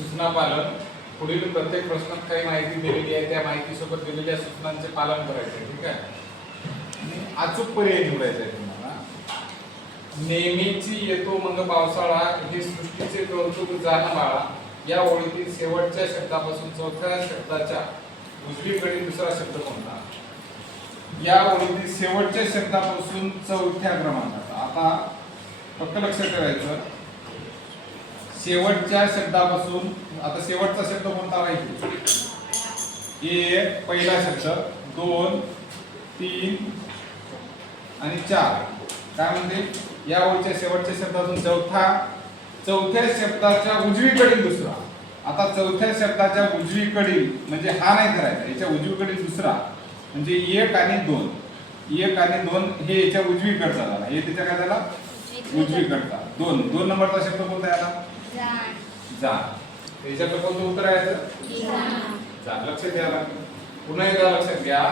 सूचना पालन पुढील प्रत्येक प्रश्नात काही माहिती दिलेली आहे त्या माहितीसोबत दिलेल्या सूचनांचे पालन करायचे ठीक आहे आणि अचूक पर्याय निवडायचा आहे तुम्हाला नेहमीची येतो मग पावसाळा हे सृष्टीचे कौतुक जाण बाळा या ओळीतील शेवटच्या शब्दापासून चौथ्या शब्दाच्या उजवीकडील दुसरा शब्द कोणता या ओळीतील शेवटच्या शब्दापासून चौथ्या क्रमांकाचा आता फक्त लक्षात ठेवायचं शेवटच्या शब्दापासून आता शेवटचा शब्द कोणता राहील एक पहिला शब्द दोन तीन आणि चार काय म्हणते या ओळीच्या शेवटच्या शब्दातून चौथ्या शब्दाच्या उजवीकडील दुसरा आता चौथ्या शब्दाच्या उजवीकडील म्हणजे हा नाही करायचा याच्या उजवीकडील दुसरा म्हणजे एक आणि दोन हे याच्या उजवीकडचा झाला हे त्याच्या काय झाला उजवीकडचा दोन नंबरचा शब्द कोणता आला जा याच्याकडे कोणतं उत्तर आहे जा लक्षात घ्या पुन्हा एकदा लक्षात घ्या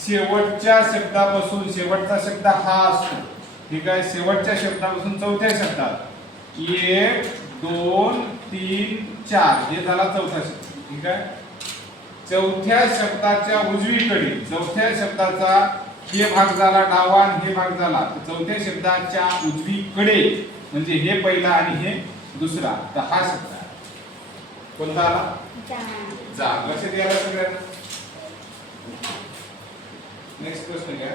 शेवटच्या शब्दापासून शेवटचा शब्द हा असतो ठीक आहे शेवटच्या शब्दापासून चौथ्या शब्दात 1 2 3 4 हे झाला चौथा शब्द ठीक आहे चौथ्या शब्दाच्या उजवीकडे चौथ्या शब्दाचा हे भाग झाला डावा आणि हे भाग झाला तर चौथ्या शब्दाच्या उजवीकडे म्हणजे हे पहिला आणि हे दुसरा तर हा शब्द आहे कोणता आला जा लक्षात घ्या सगळ्यांना नेक्स्ट प्रश्न घ्या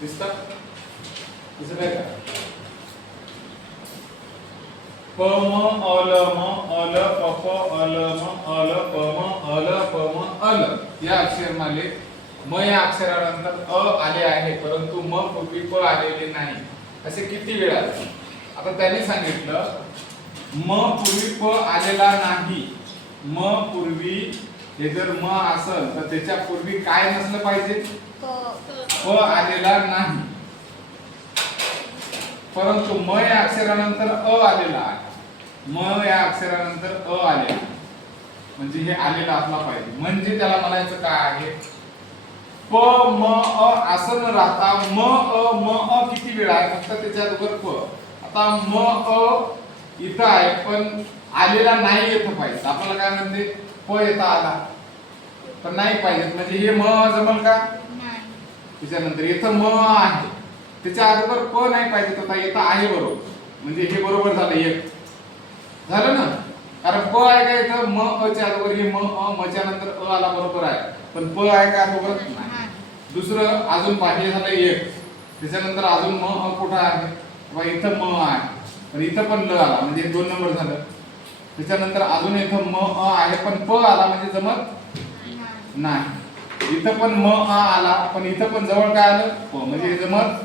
दिसतं दिसत आहे का प म अल म अल प प अल म अल प म अल प म अल या अक्षरमालेत म या अक्षरानंतर अ आले आहे परंतु म पूर्वी प आलेले नाही असे किती वेळा आता त्यांनी सांगितलं म पूर्वी प आलेला नाही म पूर्वी हे जर म असेल तर त्याच्या पूर्वी काय नसलं पाहिजे प आलेला नाही परंतु म या अक्षरानंतर अ आलेला आहे म या अक्षरानंतर अ आलेला म्हणजे हे आलेला असला पाहिजे म्हणजे त्याला म्हणायचं काय आहे प म अ असं न राहता म अ किती वेळा आहे फक्त त्याच्या अगोदर प आता म अ इथं आहे पण आलेला नाही येत पाहिजे आपल्याला काय म्हणते प येता आला पण नाही पाहिजे म्हणजे हे म जमल का त्याच्यानंतर इथं म आहे त्याच्या अगोदर प नाही पाहिजे तर इथं आहे बरोबर म्हणजे हे बरोबर झालं एक झालं ना कारण प आहे का इथं म अ च्या अगोदर हे म च्या नंतर अ आला बरोबर आहे पण प आहे का बरोबर नाही दुसरं अजून पाहिजे झालं एक त्याच्यानंतर अजून म अ कुठं आहे बाबा इथं म आहे पण इथं पण ल आला म्हणजे 2 नंबर झालं त्याच्यानंतर अजून इथं म अ आहे पण प आला म्हणजे जमत नाही इथं पण म आ आला पण इथं पण जवळ काय आलं प म्हणजे जमत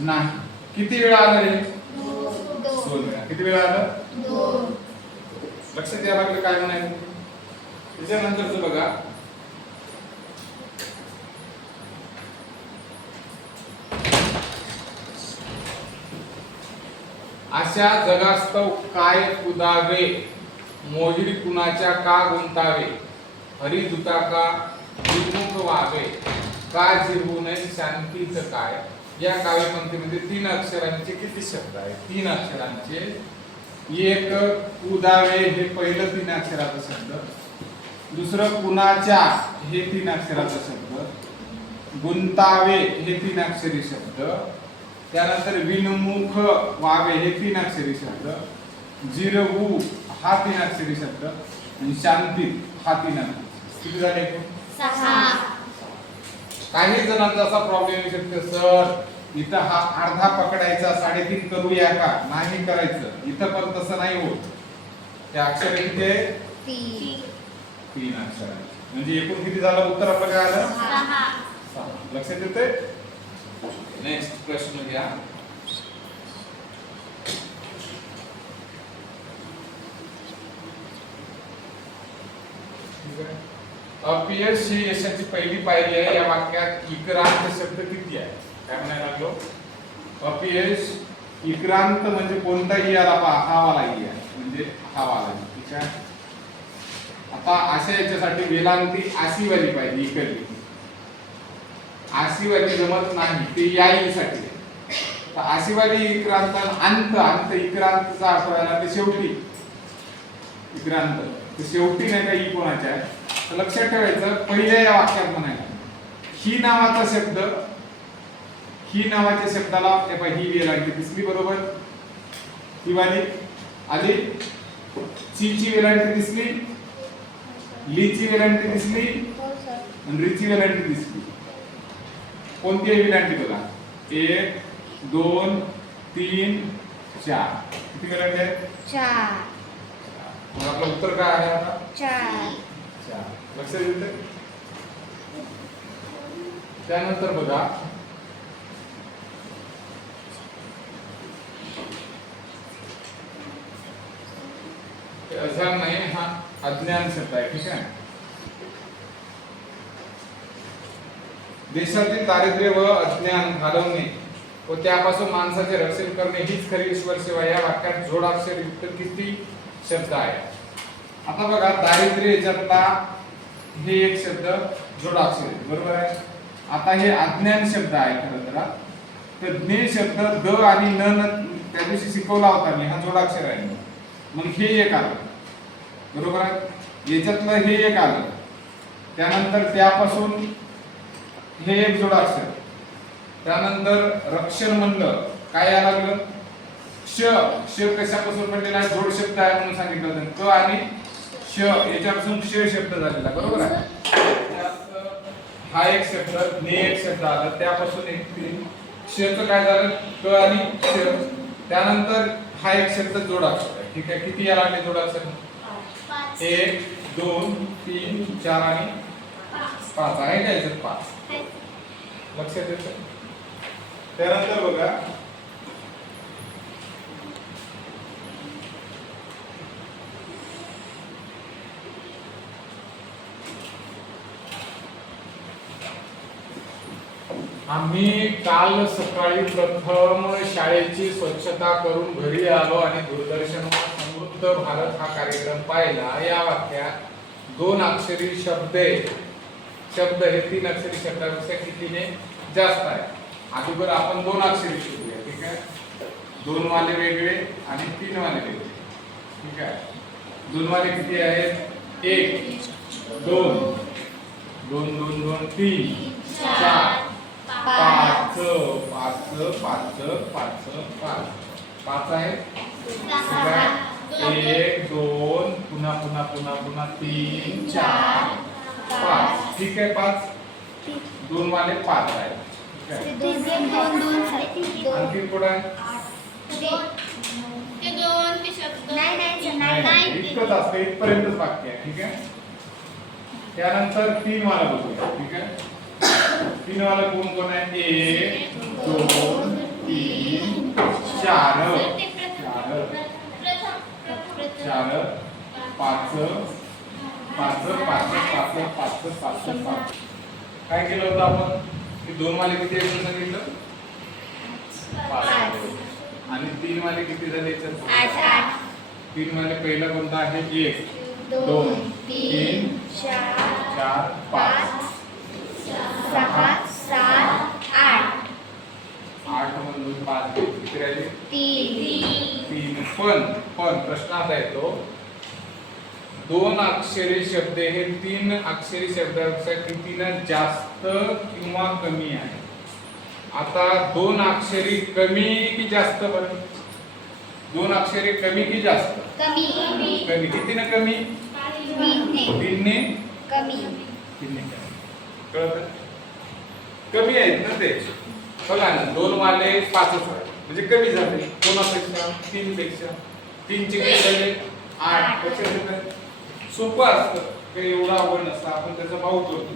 नाही किती वेळा आलं रे 2 वेळा किती वेळा आलं 2 लक्षात द्यायला लागलं काय म्हणायचं त्याच्यानंतरच बघा अशा जगास्तव काय कुदावे मोहीर कुणाच्या का गुंतावे हरिदूता का विमुख व्हावे का जिरवू नये शांतीच काय या काव्यपंक्तीमध्ये 3 अक्षरांचे किती शब्द आहेत 3 अक्षरांचे एक कुदावे हे पहिलं 3 अक्षराचं शब्द दुसरं कुणाच्या हे 3 अक्षराचा शब्द गुंतावे हे 3 अक्षरी शब्द त्यानंतर विनमुख व्हावे हे 3 अक्षरी शब्द जिरवू हा 3 अक्षरी शब्द आणि शांती हा 3 अक्षरी किती झाले 6 काही जणांचा असा प्रॉब्लेम येऊ शकतो सर इथं हा अर्धा पकडायचा 3.5 करूया का नाही करायचं इथं पण तसं नाही होत त्या अक्षर इथे 3 अक्षर म्हणजे एकूण किती झालं उत्तर आपलं काय आलं 6 लक्षात येते नेक्स्ट प्रश्न घ्या अपयश ही यशाची पहिली पायरी आहे या वाक्यात विक्रांत शब्द किती आहे काय म्हणायला लागलो अपयश इक्रांत म्हणजे कोणताही आला हा वाला ई आहे, म्हणजे हा वाला ई. ठीक आहे. आता अशा याच्यासाठी वेलांती आशीवाली पाहिजे. इकडली आशीवाली जमत नाही, ते या ई साठी. तर आशीवाली इक्रांत अंत अंत इक्रांतचा अर्थ आहे ते शेवटी इक्रांत ते शेवटी नाही का ई कोणाच्या आहे. तर लक्षात ठेवायचं पहिल्या या वाक्यात म्हणायला ही नावाचा शब्द, ही नावाच्या शब्दाला ही वेलांटी दिसली बरोबर, ही वाली आली. ची ची वेलांटी दिसली, ली ची वेलांटी दिसली आणि री ची वेलांटी दिसली. कोणती आहे वेलांटी बघा. 1 2 3 4. किती वेलांटी आहेत? 4. मग आपलं उत्तर काय आहे आता? 4. लक्षात येतं. त्यानंतर बघा असा नाही, हा अज्ञान शब्द आहे. ठीक आहे. देशातील दारिद्र्य व अज्ञान घालवणे व त्यापासून माणसाचे रक्षण करणे हीच खरी ईश्वर सेवा. या वाक्यात जोडाक्षर युक्त किती शब्द आहे? आता बघा दारिद्र्य याच्यातला हे एक शब्द जोडाक्षर आहे, बरोबर आहे. आता हे अज्ञान शब्द आहे खरं तर ज्ञ शब्द द आणि न त्या दिवशी शिकवला होता मी, हा जोडाक्षर आहे. मग हे एक आलं, बरोबर आहे. याच्यातलं हे एक आलं, त्यानंतर त्यापासून हे एक जोडाक्षर. त्यानंतर रक्षण म्हणलं काय यायला लागलं? श. श कशापासून बनलेला आहे? जोड शब्द आहे म्हणून सांगितलं होतं. क आणि श याच्यापासून श शब्द झालेला, बरोबर आहे. हा एक शब्द ने एक शब्द आला, त्यापासून एक शचं काय झालं? क आणि श. त्यानंतर हा एक शब्द जोडाक्षर आहे. ठीक आहे. किती यायला लागले जोडाक्षर? 1 2 3 4 आणि 5 आहे का याच्यात? 5 लक्षात येतं. त्यानंतर बघा आम्ही काल सकाळी प्रथम शाळेची स्वच्छता करून घरी आलो आणि दूरदर्शनवर समृद्ध भारत हा कार्यक्रम पाहिला. या वाक्यात 2 अक्षरी शब्द हे 3 अक्षरी शब्दापेक्षा कितीने जास्त आहे? अगोदर आपण 2 अक्षरी शोधूया. ठीक आहे. 2 वाले वेगळे आणि 3 वाले वेगळे. ठीक आहे. 2 वाले किती आहेत? 1 2 2 2 2 3 4 5 5 5 5 5 5 आहे. 1 2 पुन्हा पुन्हा पुन्हा पुन्हा 3 4 5. ठीक आहे. 5 2 वाले 5 आहे. आणखी पुढे इतकंच असतं, इथपर्यंतच वाक्य आहे. ठीक आहे. त्यानंतर 3 वाला बघूया. ठीक आहे. 3 वाला कोण आहे? 1 2 3 4 5 5 5 5 5 5. काय केलं होतं आपण? 2 वाले किती आहेत सांगितलं? 5. आणि 3 वाले किती झाले? 8. 3 वाले पहिला कोणता आहे? 1 2 3 4 5 6 7 8. 8 मधून 5 किती राहिले? 3. पण प्रश्न असा येतो 2 अक्षरी शब्द हे 3 अक्षरी शब्दापेक्षा कितीनं जास्त किंवा कमी आहे? आता 2 अक्षरी कमी की जास्त? बरं 2 अक्षरी कमी की जास्त? कमी. कितीनं कमी? 3 ने कमी. कळतं? कमी आहेत ना ते. बघा ना 2 वाले 5 म्हणजे कमी झाले. 2 पेक्षा 3 पेक्षा 3 चे किती झाले? 8. पेक्षा सोपं असतं, काही एवढं अवघड नसतं. आपण त्याचा भाव करतो.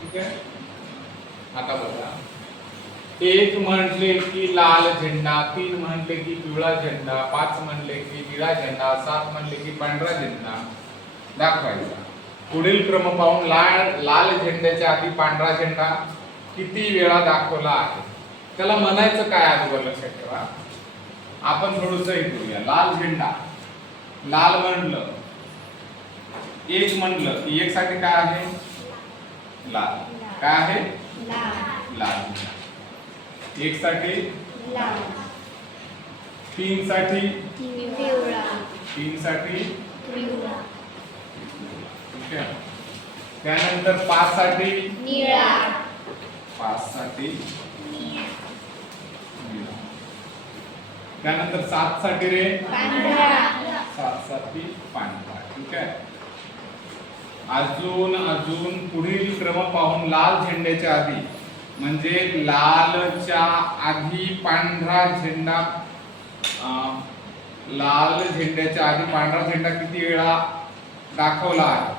ठीक आहे. आता बघा 1 म्हटले की लाल झेंडा, 3 म्हटले की पिवळा झेंडा, 5 म्हटले की निळा झेंडा, 7 म्हटले की पांढरा झेंडा दाखवायचा. पुढील क्रम पाहून लाल झेंड्याच्या आधी पांढरा झेंडा किती वेळा दाखवला आहे? त्याला म्हणायचं काय अगोदर लक्षात ठेवा. आपण थोडंसं हे करूया. लाल झेंडा, लाल म्हणलं, एक म्हणलं की एक साठी काय आहे? लाल. काय आहे? लाल. एक साठी लाल, तीन साठी पिवळा, तीन साठी पिवळा, ठीक आहे. त्यानंतर पाच साठी निळा, पाच साठी निळा. त्यानंतर सात साठी रे पांढरा, सात साठी पांढरा. ठीक आहे. अजून अजून पुढील क्रम पाहून लाल झेंड्याच्या आधी म्हणजे लालच्या आधी पांढरा झेंडा, लाल झेंड्याच्या आधी पांढरा झेंडा किती वेळा दाखवला आहे?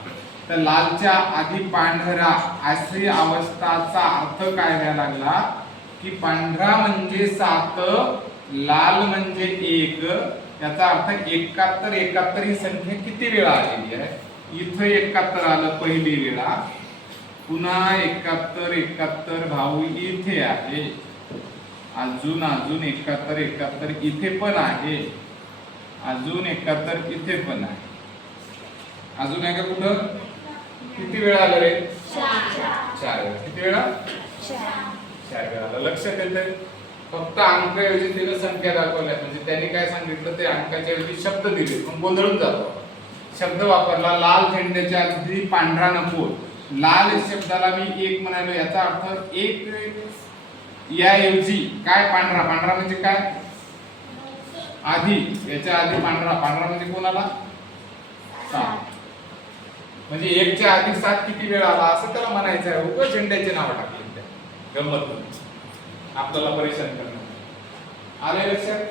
तर लालच्या आधी पांढरा अशी अवस्थाचा अर्थ काय व्हायला लागला की पांढरा म्हणजे 7, लाल म्हणजे 1. याचा अर्थ 71. 71 ही संख्या किती वेळा आलेली आहे? इथं 71 आलं पहिली वेळा, पुन्हा 71 71 भाऊ इथे आहे, अजून अजून 71 71 इथे पण आहे, अजून 71 इथे पण आहे, अजून आहे का कुठं? किती वेळा आलं रे? 4 वेळा. किती वेळा? 4 वेळा आलं. लक्षात येतंय? फक्त अंकाऐवजी तिने संख्या दाखवल्या, म्हणजे त्यांनी काय सांगितलं ते अंकाच्या ऐवजी शब्द दिले, पण गोंधळून जातो. शब्द वापरला लाल झेंड्याच्या आधी पांढरा नको. लाल शब्दाला मी 1 म्हणालो, याचा अर्थ 1 या ऐवजी काय पांढरा? पांढरा म्हणजे काय? आधी, याच्या आधी पांढरा. पांढरा म्हणजे कोणाला? 7. म्हणजे 1 च्या आधी 7 किती वेळा आला असं त्याला म्हणायचं आहे. उगाच झेंड्याचे नाव टाकले गंमत आपल्याला परेशान करणार. आले लक्षात?